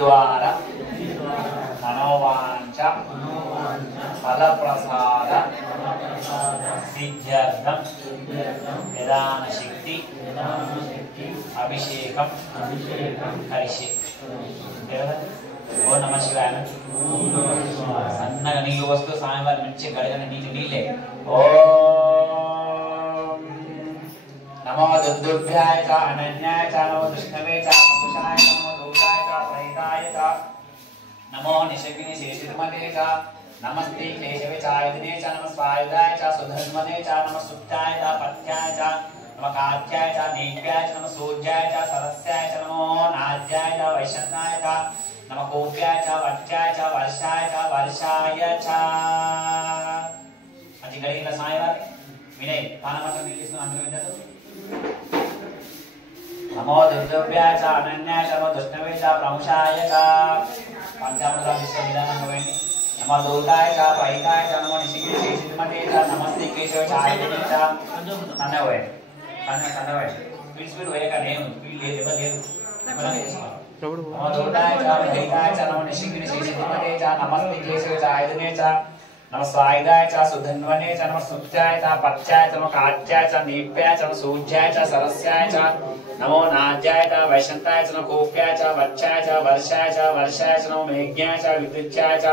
द्वारा मनोवांच फलप्रसाद सिद्ध्यर्थम निदान शक्ति अभिषेकम करिष्ये। ఓం నమః శివాయ. సన్నగా నీళ్ళు వస్తూ సాయంత్రం మంచి గడగని నీళ్ళే. ఓం నమో దుర్దుభ్యాయ చ అనన్యాయ చ నమో విష్ణవే చ పురుషాయ నమో దూతాయ చ ప్రేతాయ చ నమో నిషగ్ని శేషితమతే చ నమస్తే కేశవే చ ఆయుధనే చ నమః స్వాయుధాయ చ సుధన్వనే చ నమః సుప్తాయ చ పత్యాయ చ नमः कात्याय च नेत्याय च नमः सूर्याय च सरस्याय च नमो नाज्याय च वैशन्याय च नमः कोप्याय च वट्याय च वर्षाय च वर्षाय च अजी गडीला सायवार विनय पानमत निलिस्तु अंदर विदतु नमो दुर्दव्याय च अनन्याय च नमो दुष्टवे च प्रमुषाय च पंचामृत विश्वविधानं वेण्डि नमो दूताय च पैताय च नमो निशिगे शेषितमते च नमस्ते केशव च आयुधने च सन्नवय सन्नवय स्पीड होय का नेम स्पीड लेवल मला చేసుకోవాలి नमो दूताय च पैताय च नमो निशिगे शेषितमते च नमस्ते केशव च आयुधने च नमः स्वायुधाय च सुधन्वने च नमः सुप्त्याय च पत्याय च नमः कात्याय च नीप्याय च नमः सूर्याय च सरस्याय च नमो नाज्याय च वैशन्ताय च नमः कोप्याय च वत्याय च वर्षाय च वर्षाय च नमो मेघ्याय च विद्युत्याय च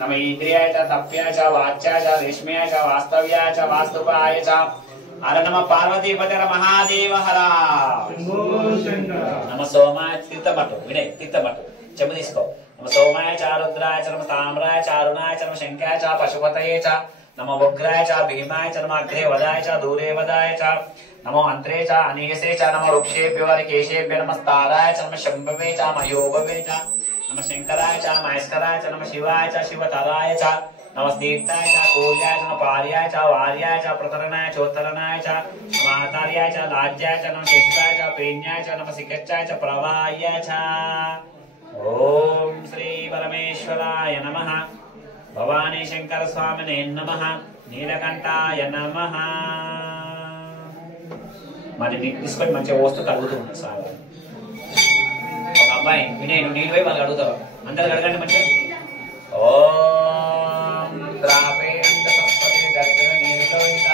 नमः इंद्रियाय च तप्याय च वाच्याय च रेश्म्याय च वास्तव्याय च वास्तुपाय च हर नमः पार्वती पते महादेव हर नमः सोमाय तीर्थमठु विनय तीर्थमठु చెంబు తీసుకో नमः सोमाय च रुद्राय च नमः ताम्राय च अरुणाय च नमः शंकाय च पशुपतये च नमः उग्राय च भीमाय च नमः अग्रे वदाय च दूरे वदाय च नमो अंतरे च अनीयसे च नमः वृक्षेभ्यो केशेभ्यो नमः ताराय च नमः शंभवे च मयोभवे च नमः शंकराय च महेश्वराय च नमः शिवाय च शिवतराय च नमः तीर्थाय च कोल्याय च नमः पार्याय च वार्याय च प्रतरणाय चोत्तरणाय च नमः आचार्याय च लाज्याय च नमः शिष्टाय च प्रेण्याय च नमः सिकच्चाय च प्रवाय च ओम श्री परमेश्वराय नमः भवानी शंकर स्वामिने नमः नीलकंठाय नमः మరి తీసుకొని మంచిగా వస్తూ కలుగుతుంది సార్ ఒక అబ్బాయి వినయ్ నువ్వు నీళ్ళు పోయి వాళ్ళు అడుగుతావు అందరు అడగండి మంచిగా ఓం ద్రాపే అంతఃపతి దర్శన నీలోహిత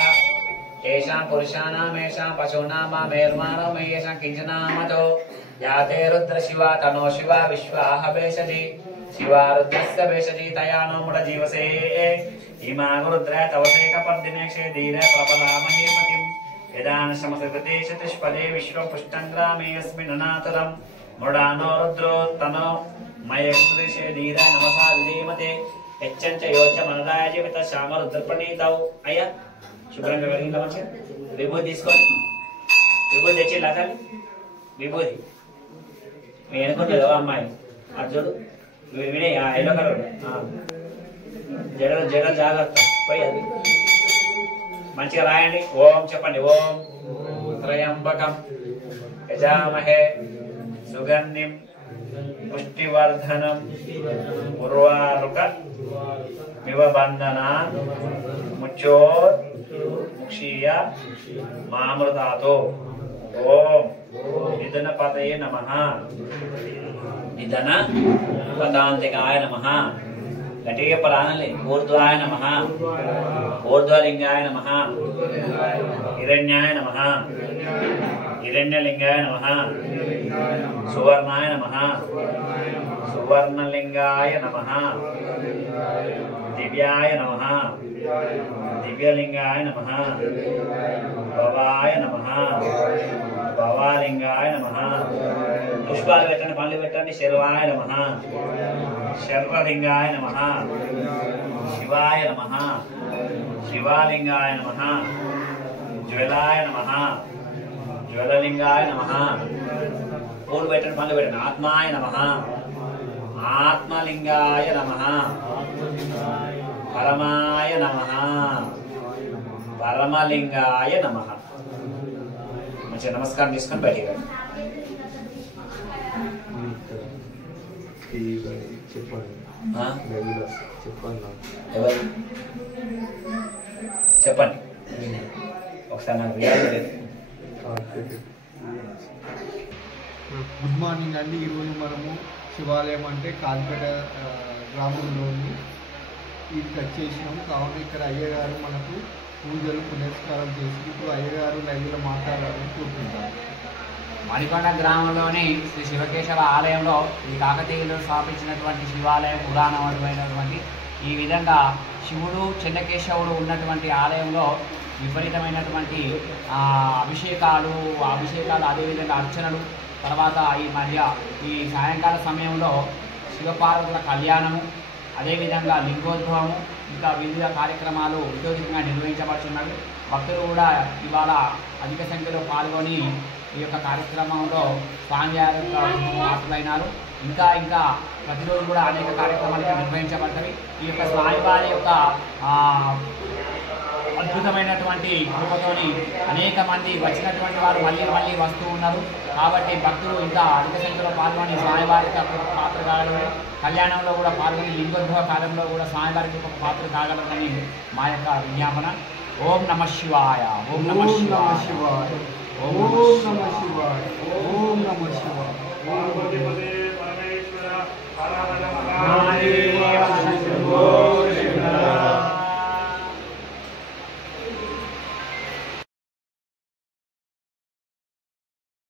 ఏషాం పురుషానాం ఏషాం పశూనాం మేర్మానో మేషాం కించనామతో याते रुद्र शिवा तनो शिवा विश्वाह बेशजी शिवा रुद्रस्य बेशजी तयानो मुड जीवसे इमाग रुद्र तवसेक पर्दिनेक्षे धीरे प्रपलामहे मतिं यदान समसकृते शतष्पदे विश्वं पुष्टं ग्रामे अस्मिन् अनातरं मुडानो रुद्रो तनो मयक्षुदेशे धीरे नमसा विधेमते यच्चंच योच्च मनदाय जीवित श्याम रुद्रप्रणीतौ अय्या శుభ్రంగా వెలిగిందా మంచిగా విభూతి తీసుకోండి విభూతి తెచ్చి లాగాలి విభూతి నేను అనుకుంటా అమ్మాయి అర్జుడు వినయ్ ఎల్లో కలర్ జడలు జడలు జాగ్రత్త పోయి అది మంచిగా రాయండి ఓం చెప్పండి ఓం త్రయంబకం యజామహే సుగంధిం పుష్టివర్ధనం ఉర్వారుక మివ బంధన ముచ్చోర్ ముక్షీయ మామృతాతో ఓం నిధన పదయే నమః నిధన పదాంతికాయ నమః గట్టిగా ప్రాణలే ఊర్ధ్వాయ నమః ఊర్ధ్వలింగాయ నమః హిరణ్యాయ నమః హిరణ్యలింగాయ నమః సువర్ణాయ నమః సువర్ణలింగాయ నమః దివ్యాయ నమః దివ్యలింగాయ నమః భవాయ నమః భవాలింగాయ నమః పుష్పాలు పెట్టండి పళ్ళు పెట్టండి శర్వాయ నమః శర్వలింగాయ నమః శివాయ నమః శివాలింగాయ నమః జ్వలాయ నమః జ్వలలింగాయ నమః పూలు పెట్టండి పళ్ళు పెట్టండి ఆత్మాయ నమః ఆత్మలింగాయ నమః పరమాయ నమః పరమలింగాయ నమః మంచిగా నమస్కారం తీసుకొని బయటికి రండి చెప్పండి ఒకసారి నాకు రియాలిటీ లేదు. గుడ్ మార్నింగ్ అండి. ఈరోజు మనము శివాలయం అంటే కాలిపేట గ్రామంలో ఉంది. ఇది వచ్చేసినాం. కావున ఇక్కడ అయ్యగారు మనకు పూజలు పునస్కారం చేసి ఇప్పుడు అయ్యగారు లైవ్లో మాట్లాడాలని కోరుకుంటారు. మణికొండ గ్రామంలోని శ్రీ శివకేశవ ఆలయంలో ఈ కాకతీయులు స్థాపించినటువంటి శివాలయం పురాణమైనటువంటి ఈ విధంగా శివుడు చెన్నకేశవుడు ఉన్నటువంటి ఆలయంలో విపరీతమైనటువంటి అభిషేకాలు అదేవిధంగా అర్చనలు, తర్వాత ఈ మధ్య ఈ సాయంకాల సమయంలో శివపార్వతుల కళ్యాణము, అదేవిధంగా లింగోద్భవము, ఇంకా వివిధ కార్యక్రమాలు ఉద్యోగికంగా నిర్వహించబడుతున్నవి. భక్తులు కూడా ఇవాళ అధిక సంఖ్యలో పాల్గొని ఈ యొక్క కార్యక్రమంలో స్వామివారి పాత్రులైనారు. ఇంకా ప్రతిరోజు కూడా అనేక కార్యక్రమాలు నిర్వహించబడతాయి. ఈ యొక్క స్వామివారి యొక్క అద్భుతమైనటువంటి కృపతోని అనేక మంది వచ్చినటువంటి వారు మళ్ళీ వస్తూ ఉన్నారు. కాబట్టి భక్తులు ఇంకా అధిక సంఖ్యలో పాల్గొని స్వామివారికి పాత్ర కాగలరు. కళ్యాణంలో కూడా పాల్గొని లింగోద్భవ కాలంలో కూడా స్వామివారికి ఒక పాత్ర కాగలరని మా యొక్క విజ్ఞాపన. ఓం నమ శివాయ. ఓం నమ శివాయ. ఓం నమ శివాయ. ఓం నమ శివాయ. ఓం నమ శివాయ.